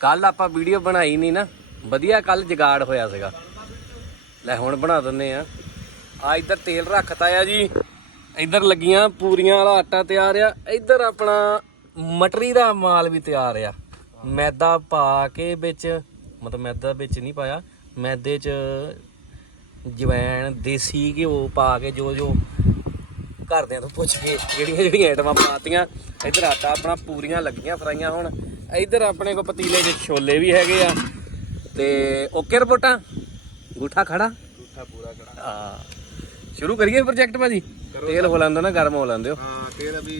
ਕੱਲ ਆਪਾਂ ਵੀਡੀਓ ਬਣਾਈ ਨਹੀਂ ਨਾ, ਵਧੀਆ ਕੱਲ ਜਗਾੜ ਹੋਇਆ ਸੀਗਾ। ਲੈ ਹੁਣ ਬਣਾ ਦਿੰਨੇ ਆ ਆ ਇੱਧਰ ਤੇਲ ਰੱਖਤਾ ਆ ਜੀ। ਇੱਧਰ ਲੱਗੀਆਂ ਪੂਰੀਆਂ ਵਾਲਾ ਆਟਾ ਤਿਆਰ ਆ। ਇੱਧਰ ਆਪਣਾ ਮਟਰੀ ਦਾ ਮਾਲ ਵੀ ਤਿਆਰ ਆ। ਮੈਦਾ ਪਾ ਕੇ ਵਿੱਚ, ਮਤਲਬ ਮੈਦਾ ਵਿੱਚ ਨਹੀਂ ਪਾਇਆ, ਮੈਦੇ 'ਚ ਜਵੈਣ, ਦੇਸੀ ਘਿਓ ਪਾ ਕੇ ਜੋ ਜੋ ਘਰਦਿਆਂ ਤੋਂ ਪੁੱਛ ਕੇ ਜਿਹੜੀਆਂ ਜਿਹੜੀਆਂ ਆਈਟਮਾਂ ਪਾਤੀਆਂ। ਇੱਧਰ ਆਟਾ ਆਪਣਾ ਪੂਰੀਆਂ ਲੱਗੀਆਂ ਫਰਾਈਆਂ ਹੁਣ। ਇੱਧਰ ਆਪਣੇ ਕੋ ਪਤੀਲੇ 'ਚ ਛੋਲੇ ਵੀ ਹੈਗੇ ਆ ਤੇ ਓਕੇ ਰਿਪੋਰਟਾਂ? ਗੂਠਾ ਖੜਾ? ਝੂਠਾ ਪੂਰਾ ਕੜਾ ਹਾਂ। ਸ਼ੁਰੂ ਕਰੀਏ ਪ੍ਰੋਜੈਕਟ ਭਾਜੀ? ਤੇਲ ਹੋ ਲੈਂਦਾ ਨਾ ਗਰਮ ਹੋ ਲੈਂਦੇ ਹੋ। ਹਾਂ ਤੇਲ ਅਭੀ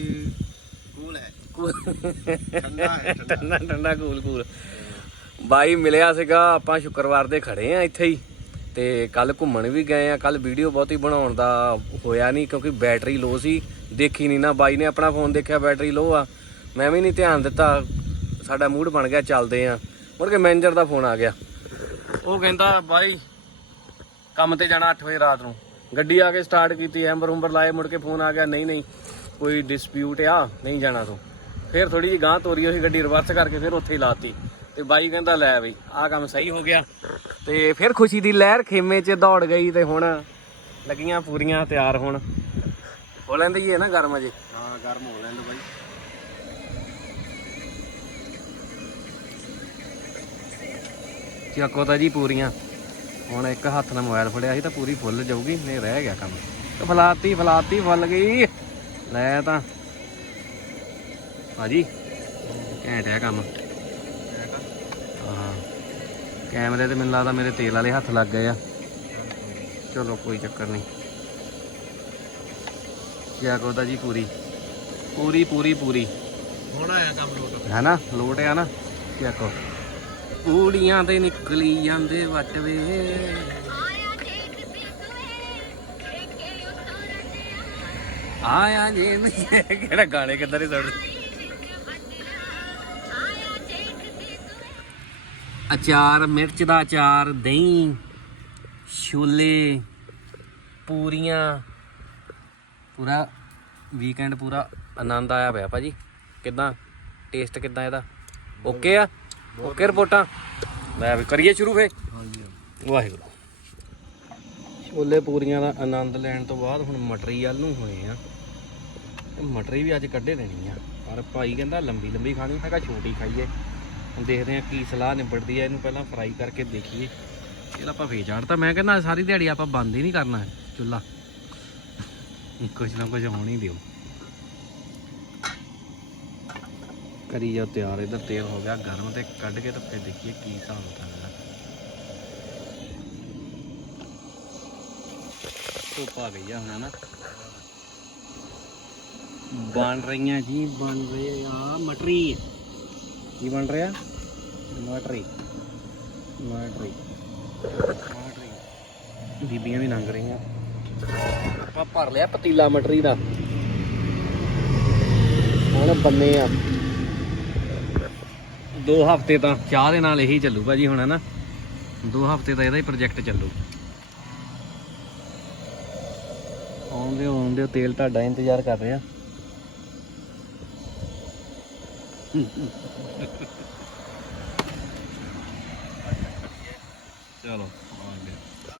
ਕੂਲ ਹੈ। ਠੰਡਾ ਹੈ ਠੰਡਾ। ਠੰਡਾ ਠੰਡਾ ਕੂਲ ਕੂਲ। ਬਾਈ ਮਿਲਿਆ ਸੀਗਾ ਆਪਾਂ ਸ਼ੁੱਕਰਵਾਰ ਦੇ ਖੜੇ ਆ ਇੱਥੇ ਹੀ। ਤੇ ਕੱਲ ਘੁੰਮਣ ਵੀ ਗਏ ਆ ਕੱਲ ਵੀਡੀਓ ਬਹੁਤੀ ਬਣਾਉਣ ਦਾ ਹੋਇਆ ਨਹੀਂ ਕਿਉਂਕਿ ਬੈਟਰੀ ਲੋ ਸੀ। ਦੇਖੀ ਨਹੀਂ ਨਾ ਬਾਈ ਨੇ ਆਪਣਾ ਫੋਨ ਦੇਖਿਆ ਬੈਟਰੀ ਲੋ ਆ। ਮੈਂ ਵੀ ਨਹੀਂ ਧਿਆਨ ਦਿੱਤਾ। ਸਾਡਾ ਮੂਡ ਬਣ ਗਿਆ, ਚੱਲਦੇ ਆ। ਮੁੜ ਕੇ ਮੈਨੇਜਰ ਦਾ ਫੋਨ ਆ ਗਿਆ। ਉਹ ਕਹਿੰਦਾ, ਬਾਈ, ਕੰਮ ਤੇ ਜਾਣਾ 8 ਵਜੇ ਰਾਤ ਨੂੰ। ਗੱਡੀ ਆ ਕੇ ਸਟਾਰਟ ਕੀਤੀ, ਐਂਬਰ ਉੰਬਰ ਲਾਏ, ਮੁੜ ਕੇ ਫੋਨ ਆ ਗਿਆ, ਨਹੀਂ ਨਹੀਂ, ਕੋਈ ਡਿਸਪਿਊਟ ਆ, ਨਹੀਂ ਜਾਣਾ ਤੂੰ। ਫਿਰ ਥੋੜੀ ਜਿਹੀ ਗਾਂ ਤੋਰੀ ਉਹੀ ਗੱਡੀ ਰਿਵਰਸ ਕਰਕੇ ਫਿਰ ਉੱਥੇ ਹੀ ਲਾਤੀ। ਤੇ ਬਾਈ ਕਹਿੰਦਾ, ਲੈ ਬਈ, ਆਹ ਕੰਮ ਸਹੀ ਹੋ ਗਿਆ। ਤੇ ਫਿਰ ਖੁਸ਼ੀ ਦੀ ਲਹਿਰ ਖੇਮੇ 'ਚ ਦੌੜ ਗਈ ਤੇ ਹੁਣ ਲੱਗੀਆਂ ਪੂਰੀਆਂ ਤਿਆਰ ਹੁਣ। ਹੋ ਲੈਂਦੀ ਹੀ ਹੈ ਨਾ ਗਰਮ ਅਜੇ? ਹਾਂ, ਗਰਮ ਹੋ ਲੈਣ ਬਾਈ। ਚੱਕੋ ਤਾਂ ਜੀ ਪੂਰੀਆਂ। ਹੁਣ ਇੱਕ ਹੱਥ ਨਾਲ ਮੋਬਾਈਲ ਫੜਿਆ ਸੀ ਤਾਂ ਪੂਰੀ ਫੁੱਲ ਜਾਊਗੀ ਨਹੀਂ ਰਹਿ ਗਿਆ ਕੰਮ। ਤੇ ਫਲਾਤੀ ਫਲਾਤੀ ਫੁੱਲ ਗਈ। ਲੈ ਤਾਂ। ਭਾਜੀ ਘੈਂਟ ਹੈ ਕੰਮ। ਹਾਂ। ਕੈਮਰੇ ਤੇ ਮੈਨੂੰ ਲੱਗਦਾ ਮੇਰੇ ਤੇਲ ਵਾਲੇ ਹੱਥ ਲੱਗ ਗਏ ਆ। ਚਲੋ ਕੋਈ ਚੱਕਰ ਨਹੀਂ। ਚੱਕੋ ਤਾਂ ਜੀ ਪੂਰੀ। ਪੂਰੀ ਪੂਰੀ ਪੂਰੀ। ਹੁਣ ਆਇਆ ਕੰਮ ਲੋਟ। ਹੈ ਨਾ ਲੋਟ ਆ ਨਾ? ਚੱਕੋ। ਪੂੜੀਆਂ ਤੇ ਨਿਕਲੀ ਜਾਂਦੇ ਵੱਟ ਵੇ। ਆਇਆ ਜੀ ਕਿਹੜਾ ਗਾਣੇ ਕਿੱਦਾਂ ਦੇ ਸੁਣ ਅਚਾਰ ਮਿਰਚ ਦਾ ਅਚਾਰ ਦਹੀਂ ਛੋਲੇ ਪੂਰੀਆਂ। ਪੂਰਾ ਵੀਕਐਂਡ ਪੂਰਾ ਆਨੰਦ ਆਇਆ ਪਿਆ ਭਾਜੀ। ਕਿੱਦਾਂ? ਟੇਸਟ ਕਿੱਦਾਂ ਇਹਦਾ? ਓਕੇ ਆ? ਓਕੇ ਰਿਪੋਰਟਾਂ। ਲੈ ਵੀ ਕਰੀਏ ਸ਼ੁਰੂ ਫੇ ਹਾਂਜੀ। ਵਾਹਿਗੁਰੂ। ਛੋਲੇ ਪੂਰੀਆਂ ਦਾ ਆਨੰਦ ਲੈਣ ਤੋਂ ਬਾਅਦ ਹੁਣ ਮਟਰੀ ਵੱਲ ਨੂੰ ਹੋਏ ਆ। ਤੇ ਮਟਰੀ ਵੀ ਅੱਜ ਕੱਢੇ ਦੇਣੀ ਆ। ਪਰ ਭਾਈ ਕਹਿੰਦਾ ਲੰਬੀ ਲੰਬੀ ਖਾਣੀ ਮੈਂ ਕਿਹਾ ਛੋਟੀ ਖਾਈਏ। ਹੁਣ ਦੇਖਦੇ ਆ ਕੀ ਸਲਾਹ ਨਿਬੜਦੀ ਆ ਇਹਨੂੰ ਪਹਿਲਾਂ ਫਰਾਈ ਕਰਕੇ ਦੇਖੀਏ। ਇਹਦਾ ਆਪਾਂ ਫੇਰ ਚਾੜਤਾ ਮੈਂ ਕਹਿੰਦਾ ਸਾਰੀ ਦਿਹਾੜੀ ਆਪਾਂ ਬੰਦ ਹੀ ਨਹੀਂ ਕਰਨਾ। ਚੁੱਲਾ ਕੁਛ ਨਾ ਕੁਛ ਹੋਣ ਦਿਓ। ਕਰੀ ਜਾ ਤਿਆਰ, ਇਧਰ ਤੇਲ ਹੋ ਗਿਆ ਗਰਮ ਤੇ ਕੱਢ ਕੇ ਤਾਂ ਫੇਰ ਦੇਖੀਏ ਕੀ ਹਿਸਾਬ ਹੁੰਦਾ ਧੁੱਪ ਆ ਗਈ ਆ ਹੁਣ ਨਾ ਬਣ ਰਹੀਆਂ ਜੀ, ਬਣ ਰਹੇ ਆ ਮਟਰੀ। ਕੀ ਬਣ ਰਿਹਾ? ਮਟਰੀ। ਮਟਰੀ। ਮਟਰੀ। ਬੀਬੀਆਂ ਵੀ ਲੰਘ ਰਹੀਆਂ। ਆਪਾਂ ਭਰ ਲਿਆ ਪਤੀਲਾ ਮਟਰੀ ਦਾ। ਹੁਣ ਬੰਨੇ ਆ। ਦੋ ਹਫ਼ਤੇ ਤਾਂ ਚਾਹ ਦੇ ਨਾਲ ਇਹੀ ਚੱਲੂ ਭਾਜੀ ਹੁਣ ਨਾ ਦੋ ਹਫ਼ਤੇ ਤਾਂ ਇਹਦਾ ਹੀ ਪ੍ਰੋਜੈਕਟ ਚੱਲੂ। ਆਉਂਦੇ ਆਉਂਦੇ ਤੇਲ ਤੁਹਾਡਾ ਇੰਤਜ਼ਾਰ ਕਰ ਰਿਹਾ। ਚਲੋ